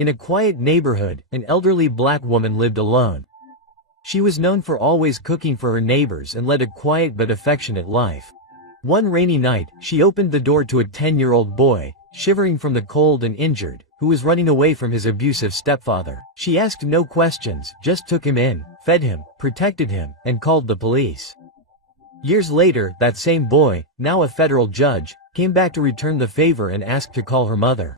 In a quiet neighborhood, an elderly black woman lived alone. She was known for always cooking for her neighbors and led a quiet but affectionate life. One rainy night, she opened the door to a 10-year-old boy, shivering from the cold and injured, who was running away from his abusive stepfather. She asked no questions, just took him in, fed him, protected him, and called the police. Years later, that same boy, now a federal judge, came back to return the favor and asked to call her mother.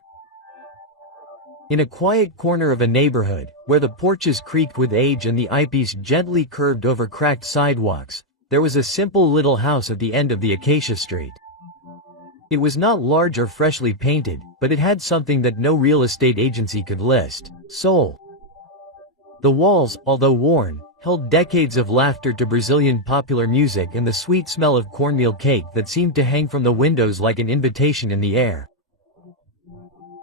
In a quiet corner of a neighborhood, where the porches creaked with age and the eyepiece gently curved over cracked sidewalks, there was a simple little house at the end of the Acacia Street. It was not large or freshly painted, but it had something that no real estate agency could list: soul. The walls, although worn, held decades of laughter to Brazilian popular music and the sweet smell of cornmeal cake that seemed to hang from the windows like an invitation in the air.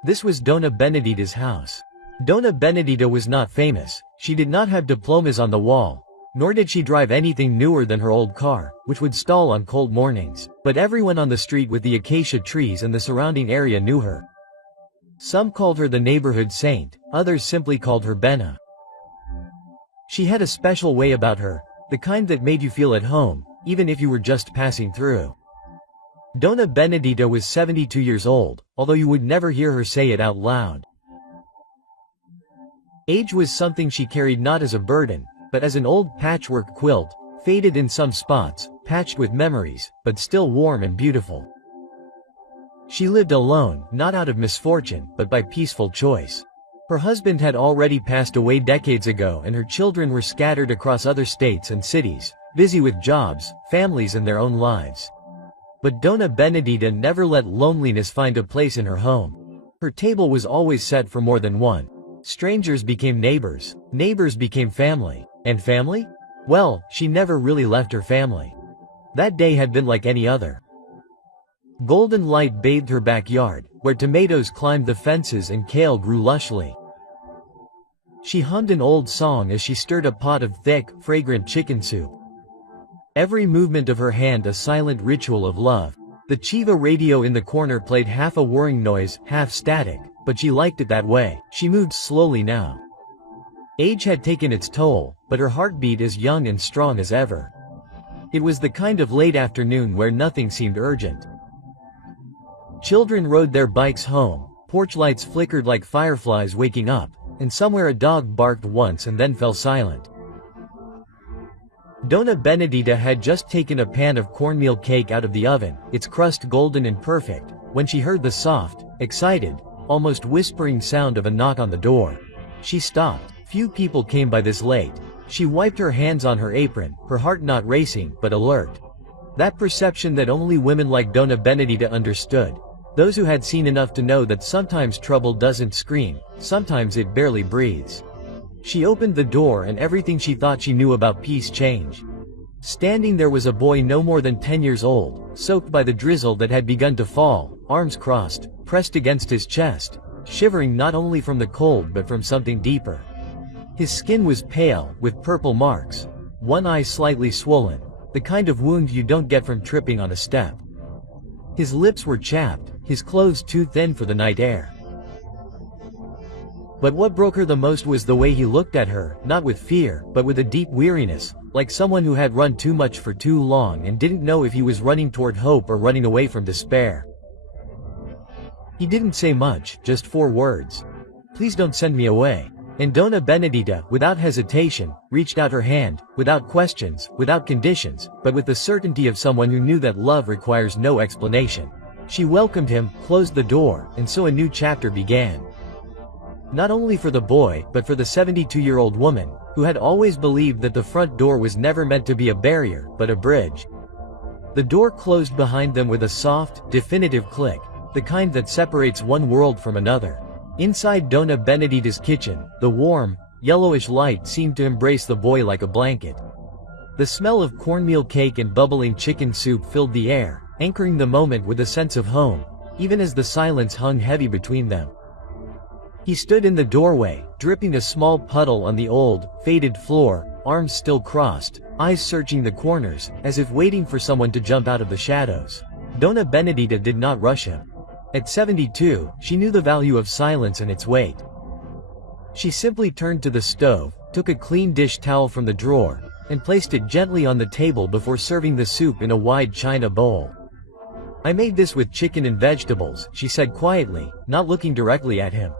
This was Dona Benedita's house. Dona Benedita was not famous, she did not have diplomas on the wall, nor did she drive anything newer than her old car, which would stall on cold mornings, but everyone on the street with the acacia trees and the surrounding area knew her. Some called her the neighborhood saint, others simply called her Benna. She had a special way about her, the kind that made you feel at home, even if you were just passing through. Dona Benedita was 72 years old, although you would never hear her say it out loud. Age was something she carried not as a burden, but as an old patchwork quilt, faded in some spots, patched with memories, but still warm and beautiful. She lived alone, not out of misfortune, but by peaceful choice. Her husband had already passed away decades ago and her children were scattered across other states and cities, busy with jobs, families and their own lives. But Dona Benedita never let loneliness find a place in her home. Her table was always set for more than one. Strangers became neighbors, neighbors became family, and family? Well, she never really left her family. That day had been like any other. Golden light bathed her backyard, where tomatoes climbed the fences and kale grew lushly. She hummed an old song as she stirred a pot of thick, fragrant chicken soup. Every movement of her hand a silent ritual of love. The Chiva radio in the corner played half a whirring noise, half static, but she liked it that way. She moved slowly now. Age had taken its toll, but her heartbeat as young and strong as ever. It was the kind of late afternoon where nothing seemed urgent. Children rode their bikes home, porch lights flickered like fireflies waking up, and somewhere a dog barked once and then fell silent. Dona Benedita had just taken a pan of cornmeal cake out of the oven, its crust golden and perfect, when she heard the soft, excited, almost whispering sound of a knock on the door. She stopped. Few people came by this late. She wiped her hands on her apron, her heart not racing, but alert. That perception that only women like Dona Benedita understood. Those who had seen enough to know that sometimes trouble doesn't scream, sometimes it barely breathes. She opened the door and everything she thought she knew about peace changed. Standing there was a boy no more than 10 years old, soaked by the drizzle that had begun to fall, arms crossed, pressed against his chest, shivering not only from the cold but from something deeper. His skin was pale, with purple marks, one eye slightly swollen, the kind of wound you don't get from tripping on a step. His lips were chapped, his clothes too thin for the night air. But what broke her the most was the way he looked at her, not with fear, but with a deep weariness, like someone who had run too much for too long and didn't know if he was running toward hope or running away from despair. He didn't say much, just 4 words. "Please don't send me away." And Dona Benedita, without hesitation, reached out her hand, without questions, without conditions, but with the certainty of someone who knew that love requires no explanation. She welcomed him, closed the door, and so a new chapter began. Not only for the boy, but for the 72-year-old woman, who had always believed that the front door was never meant to be a barrier, but a bridge. The door closed behind them with a soft, definitive click, the kind that separates one world from another. Inside Dona Benedita's kitchen, the warm, yellowish light seemed to embrace the boy like a blanket. The smell of cornmeal cake and bubbling chicken soup filled the air, anchoring the moment with a sense of home, even as the silence hung heavy between them. He stood in the doorway, dripping a small puddle on the old, faded floor, arms still crossed, eyes searching the corners, as if waiting for someone to jump out of the shadows. Dona Benedita did not rush him. At 72, she knew the value of silence and its weight. She simply turned to the stove, took a clean dish towel from the drawer, and placed it gently on the table before serving the soup in a wide china bowl. "I made this with chicken and vegetables," she said quietly, not looking directly at him.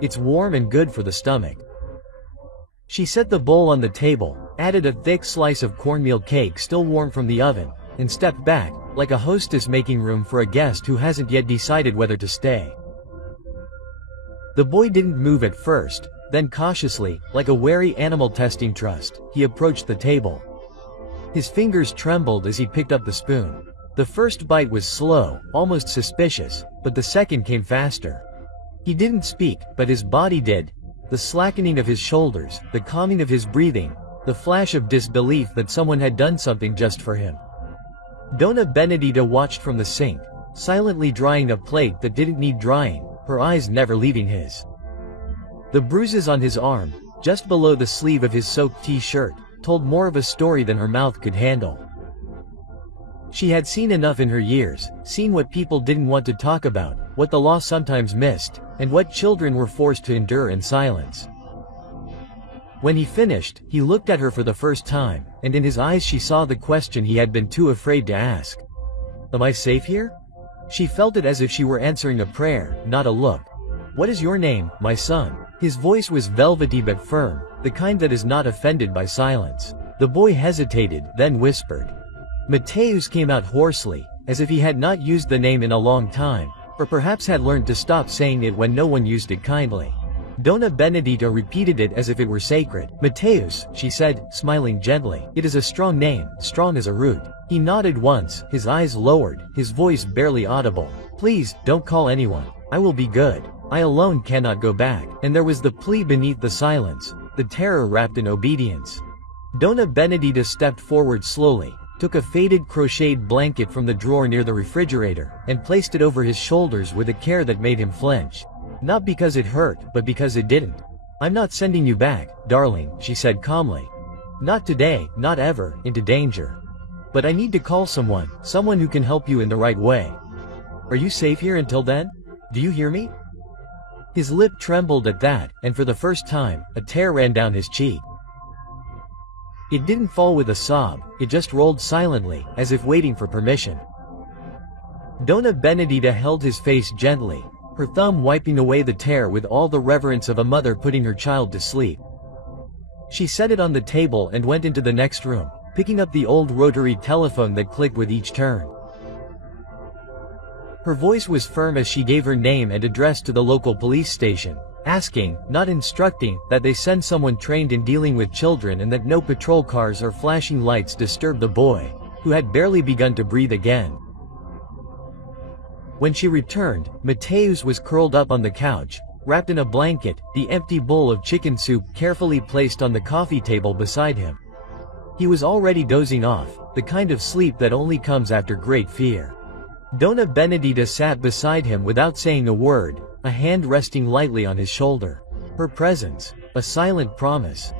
"It's warm and good for the stomach." She set the bowl on the table, added a thick slice of cornmeal cake still warm from the oven, and stepped back, like a hostess making room for a guest who hasn't yet decided whether to stay. The boy didn't move at first, then cautiously, like a wary animal testing trust, he approached the table. His fingers trembled as he picked up the spoon. The first bite was slow, almost suspicious, but the second came faster. He didn't speak, but his body did. The slackening of his shoulders, the calming of his breathing, the flash of disbelief that someone had done something just for him. Donna Benedita watched from the sink, silently drying a plate that didn't need drying, her eyes never leaving his. The bruises on his arm, just below the sleeve of his soaked t-shirt, told more of a story than her mouth could handle. She had seen enough in her years, seen what people didn't want to talk about, what the law sometimes missed, and what children were forced to endure in silence. When he finished, he looked at her for the first time, and in his eyes she saw the question he had been too afraid to ask. "Am I safe here?" She felt it as if she were answering a prayer, not a look. "What is your name, my son?" His voice was velvety but firm, the kind that is not offended by silence. The boy hesitated, then whispered. Mateus came out hoarsely, as if he had not used the name in a long time, or perhaps had learned to stop saying it when no one used it kindly. Donna Benedita repeated it as if it were sacred. "Mateus," she said, smiling gently. "It is a strong name, strong as a root." He nodded once, his eyes lowered, his voice barely audible. "Please, don't call anyone. I will be good. I alone cannot go back." And there was the plea beneath the silence, the terror wrapped in obedience. Donna Benedita stepped forward slowly, took a faded crocheted blanket from the drawer near the refrigerator, and placed it over his shoulders with a care that made him flinch. Not because it hurt, but because it didn't. "I'm not sending you back, darling," she said calmly. "Not today, not ever, into danger. But I need to call someone who can help you in the right way. Are you safe here until then? Do you hear me?" His lip trembled at that, and for the first time, a tear ran down his cheek. It didn't fall with a sob, it just rolled silently, as if waiting for permission. Donna Benedita held his face gently, her thumb wiping away the tear with all the reverence of a mother putting her child to sleep. She set it on the table and went into the next room, picking up the old rotary telephone that clicked with each turn. Her voice was firm as she gave her name and address to the local police station, asking, not instructing, that they send someone trained in dealing with children and that no patrol cars or flashing lights disturb the boy, who had barely begun to breathe again. When she returned, Mateus was curled up on the couch, wrapped in a blanket, the empty bowl of chicken soup carefully placed on the coffee table beside him. He was already dozing off, the kind of sleep that only comes after great fear. Donna Benedita sat beside him without saying a word, a hand resting lightly on his shoulder. Her presence, a silent promise.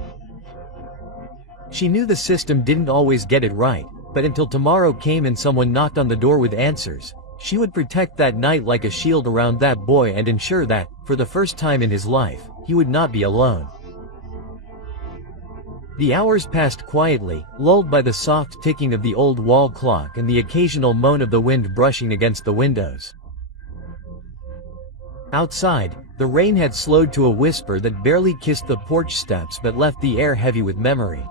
She knew the system didn't always get it right, but until tomorrow came and someone knocked on the door with answers, she would protect that night like a shield around that boy and ensure that, for the first time in his life, he would not be alone. The hours passed quietly, lulled by the soft ticking of the old wall clock and the occasional moan of the wind brushing against the windows. Outside, the rain had slowed to a whisper that barely kissed the porch steps but left the air heavy with memory.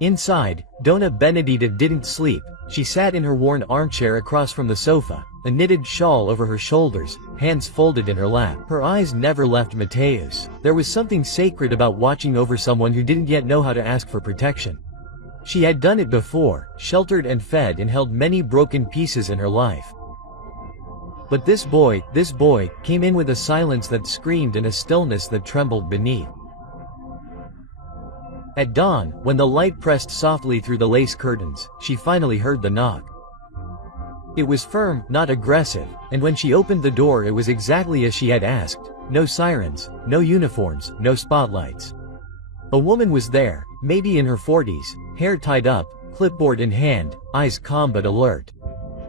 Inside, Donna Benedita didn't sleep. She sat in her worn armchair across from the sofa, a knitted shawl over her shoulders, hands folded in her lap. Her eyes never left Mateus. There was something sacred about watching over someone who didn't yet know how to ask for protection. She had done it before, sheltered and fed and held many broken pieces in her life. But this boy, came in with a silence that screamed and a stillness that trembled beneath. At dawn, when the light pressed softly through the lace curtains, she finally heard the knock. It was firm, not aggressive, and when she opened the door it was exactly as she had asked. No sirens, no uniforms, no spotlights. A woman was there, maybe in her 40s, hair tied up, clipboard in hand, eyes calm but alert.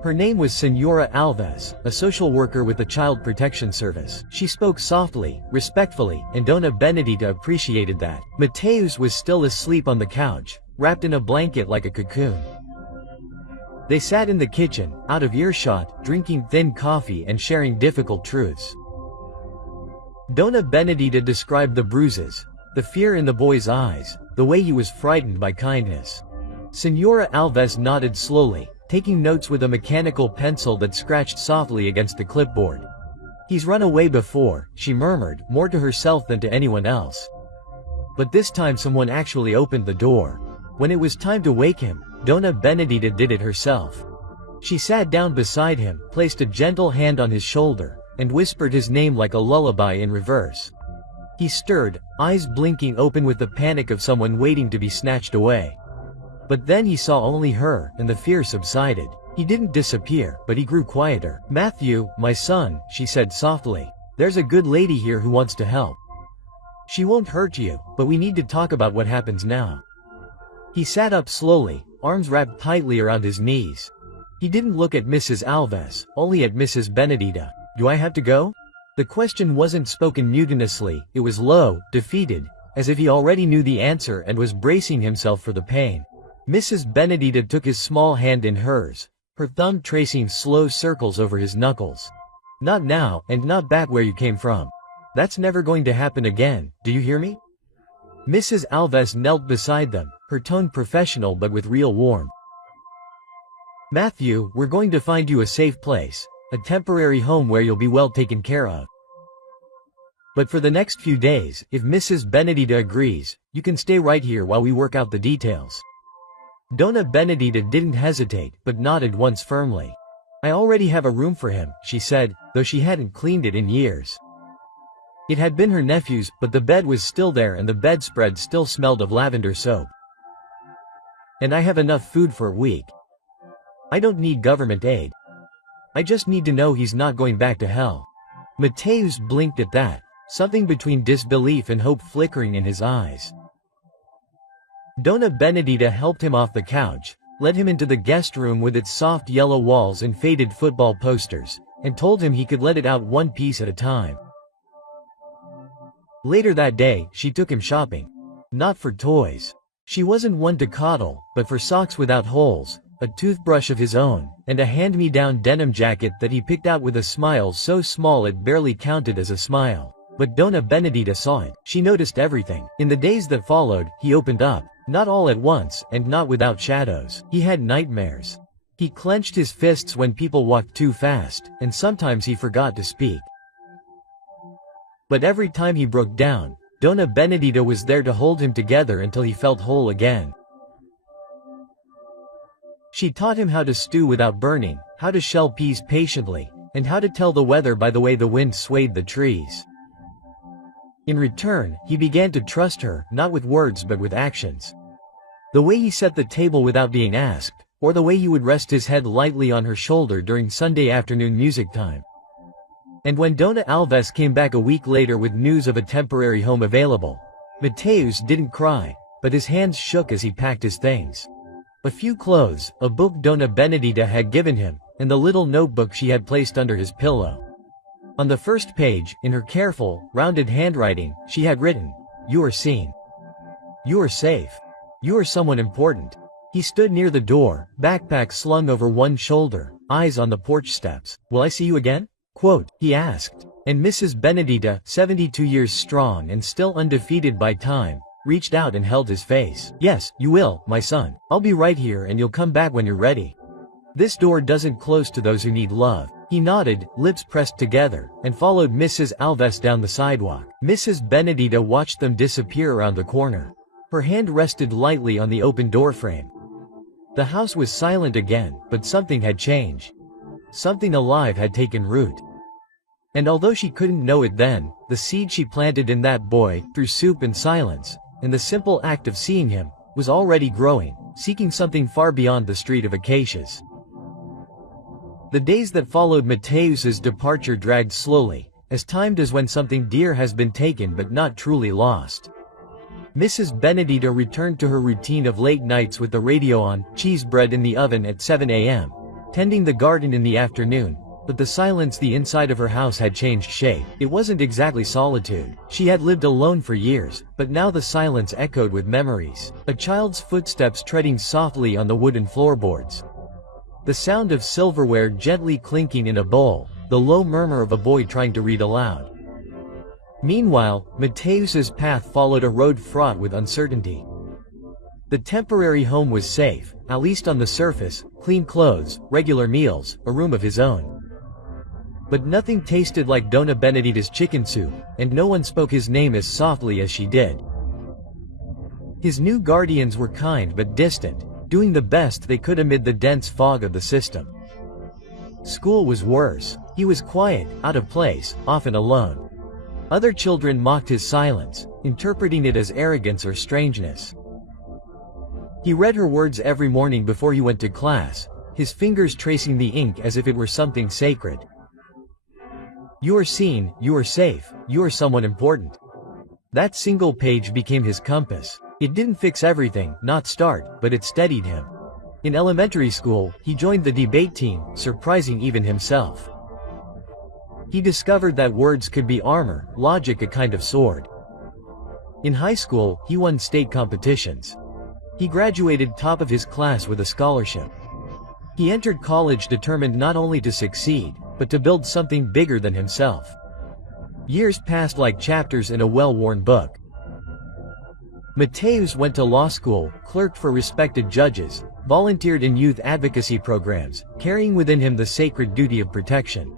Her name was Senora Alves, a social worker with the Child Protection Service. She spoke softly, respectfully, and Dona Benedita appreciated that. Mateus was still asleep on the couch, wrapped in a blanket like a cocoon. They sat in the kitchen, out of earshot, drinking thin coffee and sharing difficult truths. Dona Benedita described the bruises, the fear in the boy's eyes, the way he was frightened by kindness. Senora Alves nodded slowly, taking notes with a mechanical pencil that scratched softly against the clipboard. He's run away before, she murmured, more to herself than to anyone else. But this time someone actually opened the door. When it was time to wake him, Dona Benedita did it herself. She sat down beside him, placed a gentle hand on his shoulder, and whispered his name like a lullaby in reverse. He stirred, eyes blinking open with the panic of someone waiting to be snatched away. But then he saw only her, and the fear subsided. He didn't disappear, but he grew quieter. "Matthew, my son," she said softly. "There's a good lady here who wants to help. She won't hurt you, but we need to talk about what happens now." He sat up slowly, arms wrapped tightly around his knees. He didn't look at Mrs. Alves, only at Mrs. Benedita. "Do I have to go?" The question wasn't spoken mutinously, it was low, defeated, as if he already knew the answer and was bracing himself for the pain. Mrs. Benedita took his small hand in hers, her thumb tracing slow circles over his knuckles. "Not now, and not back where you came from. That's never going to happen again, do you hear me?" Mrs. Alves knelt beside them, her tone professional but with real warmth. "Matthew, we're going to find you a safe place, a temporary home where you'll be well taken care of. But for the next few days, if Mrs. Benedita agrees, you can stay right here while we work out the details." Dona Benedita didn't hesitate, but nodded once firmly. "I already have a room for him," she said, though she hadn't cleaned it in years. It had been her nephew's, but the bed was still there and the bedspread still smelled of lavender soap. "And I have enough food for a week. I don't need government aid. I just need to know he's not going back to hell." Mateus blinked at that, something between disbelief and hope flickering in his eyes. Dona Benedita helped him off the couch, led him into the guest room with its soft yellow walls and faded football posters, and told him he could let it out one piece at a time. Later that day, she took him shopping. Not for toys. She wasn't one to coddle, but for socks without holes, a toothbrush of his own, and a hand-me-down denim jacket that he picked out with a smile so small it barely counted as a smile. But Dona Benedita saw it. She noticed everything. In the days that followed, he opened up. Not all at once, and not without shadows. He had nightmares. He clenched his fists when people walked too fast, and sometimes he forgot to speak. But every time he broke down, Dona Benedita was there to hold him together until he felt whole again. She taught him how to stew without burning, how to shell peas patiently, and how to tell the weather by the way the wind swayed the trees. In return, he began to trust her, not with words but with actions. The way he set the table without being asked, or the way he would rest his head lightly on her shoulder during Sunday afternoon music time. And when Dona Alves came back a week later with news of a temporary home available, Mateus didn't cry, but his hands shook as he packed his things. A few clothes, a book Dona Benedita had given him, and the little notebook she had placed under his pillow. On the first page, in her careful, rounded handwriting, she had written, "You are seen. You are safe. You are someone important." He stood near the door, backpack slung over one shoulder, eyes on the porch steps. "Will I see you again?" He asked. And Mrs. Benedita, 72 years strong and still undefeated by time, reached out and held his face. "Yes, you will, my son. I'll be right here and you'll come back when you're ready. This door doesn't close to those who need love." He nodded, lips pressed together, and followed Mrs. Alves down the sidewalk. Mrs. Benedita watched them disappear around the corner. Her hand rested lightly on the open doorframe. The house was silent again, but something had changed. Something alive had taken root. And although she couldn't know it then, the seed she planted in that boy, through soup and silence, and the simple act of seeing him, was already growing, seeking something far beyond the street of acacias. The days that followed Mateus's departure dragged slowly, as time does when something dear has been taken but not truly lost. Mrs. Benedita returned to her routine of late nights with the radio on, cheese bread in the oven at 7 a.m., tending the garden in the afternoon, but the silence the inside of her house had changed shape. It wasn't exactly solitude. She had lived alone for years, but now the silence echoed with memories. A child's footsteps treading softly on the wooden floorboards. The sound of silverware gently clinking in a bowl, the low murmur of a boy trying to read aloud. Meanwhile, Mateus's path followed a road fraught with uncertainty. The temporary home was safe, at least on the surface: clean clothes, regular meals, a room of his own. But nothing tasted like Dona Benedita's chicken soup, and no one spoke his name as softly as she did. His new guardians were kind but distant, doing the best they could amid the dense fog of the system. School was worse. He was quiet, out of place, often alone. Other children mocked his silence, interpreting it as arrogance or strangeness. He read her words every morning before he went to class, his fingers tracing the ink as if it were something sacred. You are seen, you are safe, you are someone important. That single page became his compass. It didn't fix everything, not start, but it steadied him. In elementary school, he joined the debate team, surprising even himself. He discovered that words could be armor, logic a kind of sword. In high school, he won state competitions. He graduated top of his class with a scholarship. He entered college determined not only to succeed, but to build something bigger than himself. Years passed like chapters in a well-worn book. Mateus went to law school, clerked for respected judges, volunteered in youth advocacy programs, carrying within him the sacred duty of protection.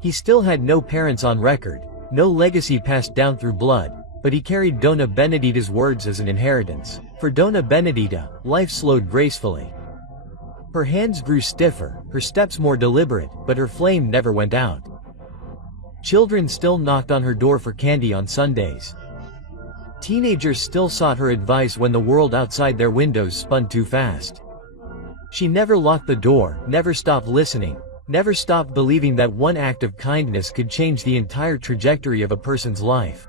He still had no parents on record, no legacy passed down through blood, but he carried Dona Benedita's words as an inheritance. For Dona Benedita, life slowed gracefully. Her hands grew stiffer, her steps more deliberate, but her flame never went out. Children still knocked on her door for candy on Sundays. Teenagers still sought her advice when the world outside their windows spun too fast. She never locked the door, never stopped listening, never stopped believing that one act of kindness could change the entire trajectory of a person's life.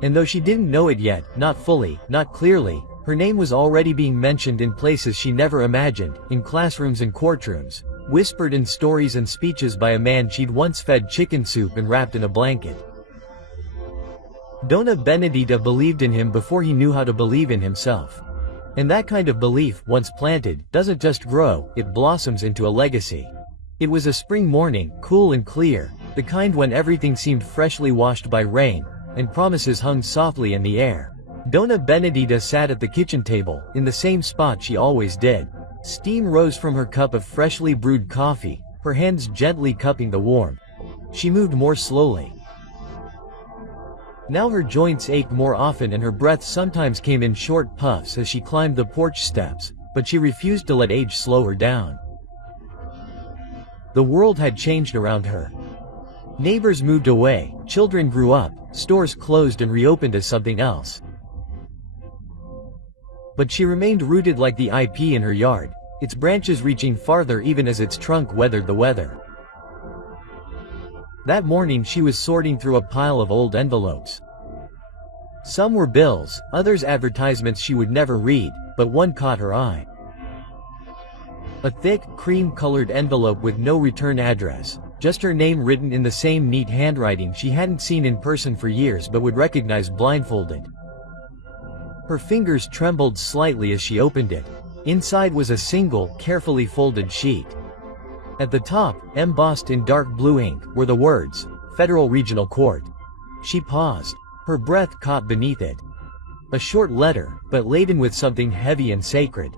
And though she didn't know it yet, not fully, not clearly, her name was already being mentioned in places she never imagined, in classrooms and courtrooms, whispered in stories and speeches by a man she'd once fed chicken soup and wrapped in a blanket. Dona Benedita believed in him before he knew how to believe in himself. And that kind of belief, once planted, doesn't just grow, it blossoms into a legacy. It was a spring morning, cool and clear, the kind when everything seemed freshly washed by rain, and promises hung softly in the air. Dona Benedita sat at the kitchen table, in the same spot she always did. Steam rose from her cup of freshly brewed coffee, her hands gently cupping the warmth. She moved more slowly. Now her joints ached more often and her breath sometimes came in short puffs as she climbed the porch steps, but she refused to let age slow her down. The world had changed around her. Neighbors moved away, children grew up, stores closed and reopened as something else. But she remained rooted like the IP in her yard, its branches reaching farther even as its trunk weathered the weather. That morning she was sorting through a pile of old envelopes. Some were bills, others advertisements she would never read, but one caught her eye. A thick, cream-colored envelope with no return address, just her name written in the same neat handwriting she hadn't seen in person for years but would recognize blindfolded. Her fingers trembled slightly as she opened it. Inside was a single, carefully folded sheet. At the top, embossed in dark blue ink, were the words, Federal Regional Court. She paused. Her breath caught beneath it. A short letter, but laden with something heavy and sacred.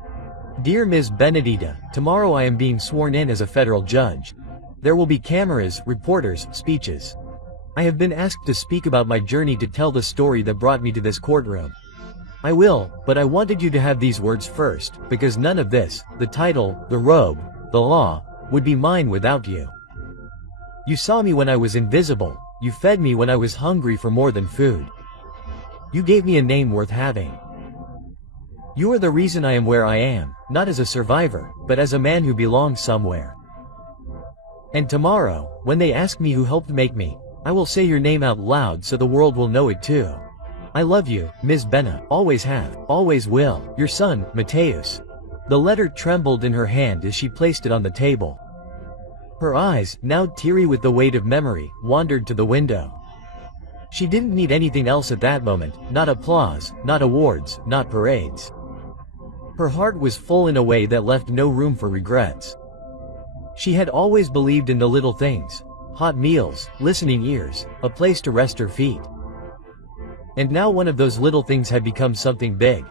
Dear Ms. Benedita, tomorrow I am being sworn in as a federal judge. There will be cameras, reporters, speeches. I have been asked to speak about my journey to tell the story that brought me to this courtroom. I will, but I wanted you to have these words first, because none of this, the title, the robe, the law, would be mine without you. You saw me when I was invisible, you fed me when I was hungry for more than food. You gave me a name worth having. You are the reason I am where I am, not as a survivor, but as a man who belongs somewhere. And tomorrow, when they ask me who helped make me, I will say your name out loud so the world will know it too. I love you, Ms. Benna, always have, always will, your son, Mateus. The letter trembled in her hand as she placed it on the table. Her eyes, now teary with the weight of memory, wandered to the window. She didn't need anything else at that moment, not applause, not awards, not parades. Her heart was full in a way that left no room for regrets. She had always believed in the little things: hot meals, listening ears, a place to rest her feet. And now one of those little things had become something big.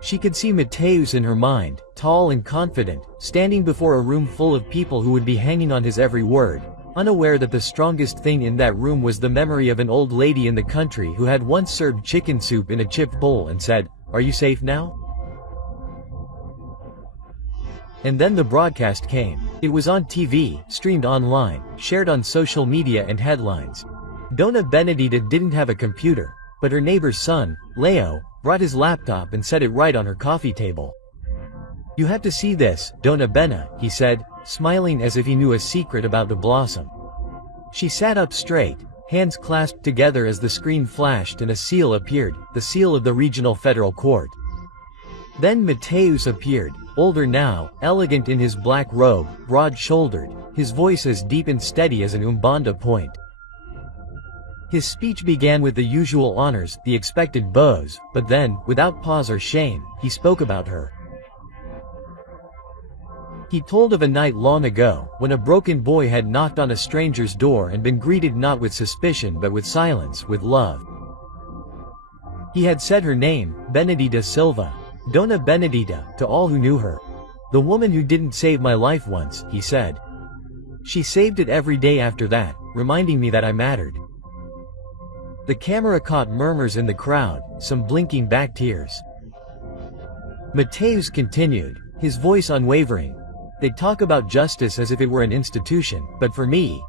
She could see Mateusz in her mind, tall and confident, standing before a room full of people who would be hanging on his every word, unaware that the strongest thing in that room was the memory of an old lady in the country who had once served chicken soup in a chipped bowl and said, "Are you safe now?" And then the broadcast came. It was on TV, streamed online, shared on social media and headlines. Donna Benedita didn't have a computer, but her neighbor's son, Leo, brought his laptop and set it right on her coffee table. "You have to see this, Donna Benna," he said, smiling as if he knew a secret about to blossom. She sat up straight, hands clasped together as the screen flashed and a seal appeared, the seal of the Regional Federal Court. Then Mateusz appeared, older now, elegant in his black robe, broad-shouldered, his voice as deep and steady as an Umbanda point. His speech began with the usual honors, the expected bows, but then, without pause or shame, he spoke about her. He told of a night long ago, when a broken boy had knocked on a stranger's door and been greeted not with suspicion but with silence, with love. He had said her name, Benedita Silva, Donna Benedita, to all who knew her. "The woman who didn't save my life once," he said. "She saved it every day after that, reminding me that I mattered." The camera caught murmurs in the crowd, some blinking back tears. Mateusz continued, his voice unwavering. "They talk about justice as if it were an institution, but for me,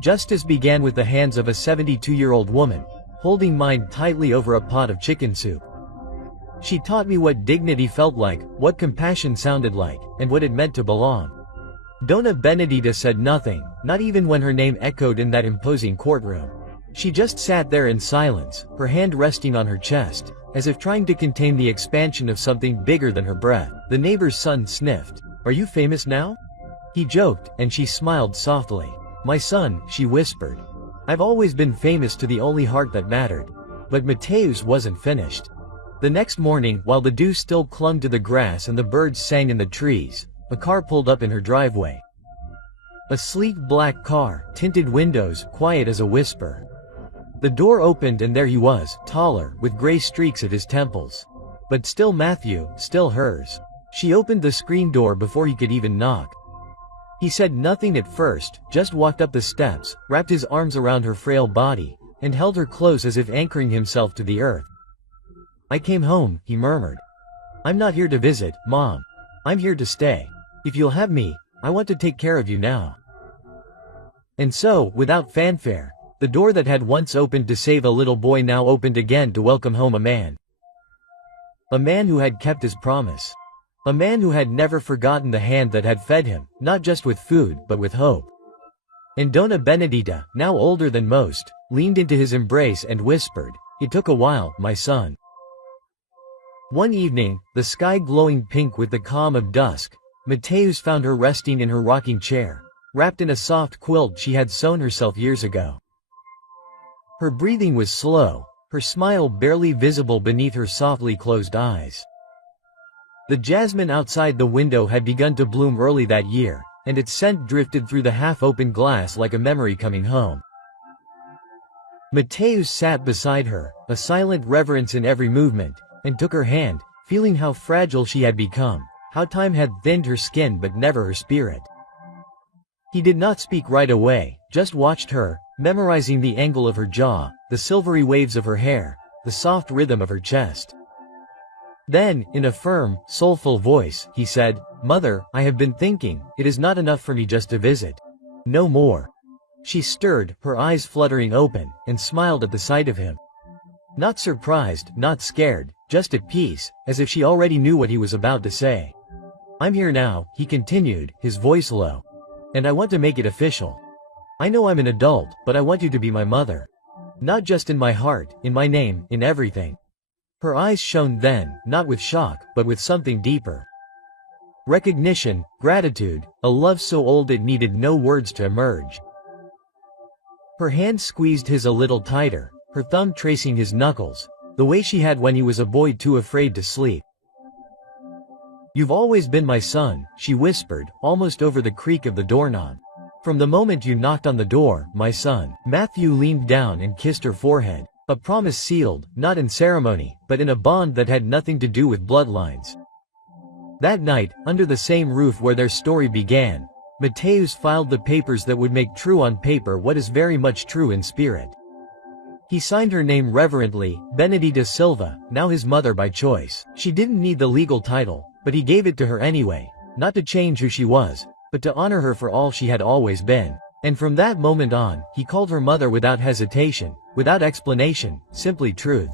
justice began with the hands of a 72-year-old woman, holding mine tightly over a pot of chicken soup. She taught me what dignity felt like, what compassion sounded like, and what it meant to belong." Donna Benedita said nothing, not even when her name echoed in that imposing courtroom. She just sat there in silence, her hand resting on her chest, as if trying to contain the expansion of something bigger than her breath. The neighbor's son sniffed. "Are you famous now?" He joked, and she smiled softly. "My son," she whispered. "I've always been famous to the only heart that mattered." But Mateusz wasn't finished. The next morning, while the dew still clung to the grass and the birds sang in the trees, a car pulled up in her driveway. A sleek black car, tinted windows, quiet as a whisper. The door opened and there he was, taller, with gray streaks at his temples. But still Matthew, still hers. She opened the screen door before he could even knock. He said nothing at first, just walked up the steps, wrapped his arms around her frail body, and held her close as if anchoring himself to the earth. "I came home," he murmured. "I'm not here to visit, Mom. I'm here to stay. If you'll have me, I want to take care of you now." And so, without fanfare, the door that had once opened to save a little boy now opened again to welcome home a man. A man who had kept his promise. A man who had never forgotten the hand that had fed him, not just with food, but with hope. And Donna Benedita, now older than most, leaned into his embrace and whispered, "It took a while, my son." One evening, the sky glowing pink with the calm of dusk, Mateusz found her resting in her rocking chair, wrapped in a soft quilt she had sewn herself years ago. Her breathing was slow, her smile barely visible beneath her softly closed eyes. The jasmine outside the window had begun to bloom early that year, and its scent drifted through the half-open glass like a memory coming home. Mateusz sat beside her, a silent reverence in every movement, and took her hand, feeling how fragile she had become, how time had thinned her skin but never her spirit. He did not speak right away, just watched her, memorizing the angle of her jaw, the silvery waves of her hair, the soft rhythm of her chest. Then, in a firm, soulful voice, he said, "Mother, I have been thinking, it is not enough for me just to visit. No more." She stirred, her eyes fluttering open, and smiled at the sight of him. Not surprised, not scared, just at peace, as if she already knew what he was about to say. "I'm here now," he continued, his voice low. "And I want to make it official. I know I'm an adult, but I want you to be my mother. Not just in my heart, in my name, in everything." Her eyes shone then, not with shock, but with something deeper. Recognition, gratitude, a love so old it needed no words to emerge. Her hand squeezed his a little tighter, her thumb tracing his knuckles, the way she had when he was a boy too afraid to sleep. "You've always been my son," she whispered, almost over the creak of the doorknob. "From the moment you knocked on the door, my son." Matthew leaned down and kissed her forehead, a promise sealed, not in ceremony, but in a bond that had nothing to do with bloodlines. That night, under the same roof where their story began, Mateus filed the papers that would make true on paper what is very much true in spirit. He signed her name reverently, Benedita Silva, now his mother by choice. She didn't need the legal title, but he gave it to her anyway, not to change who she was, but to honor her for all she had always been. And from that moment on, he called her mother without hesitation, without explanation, simply truth.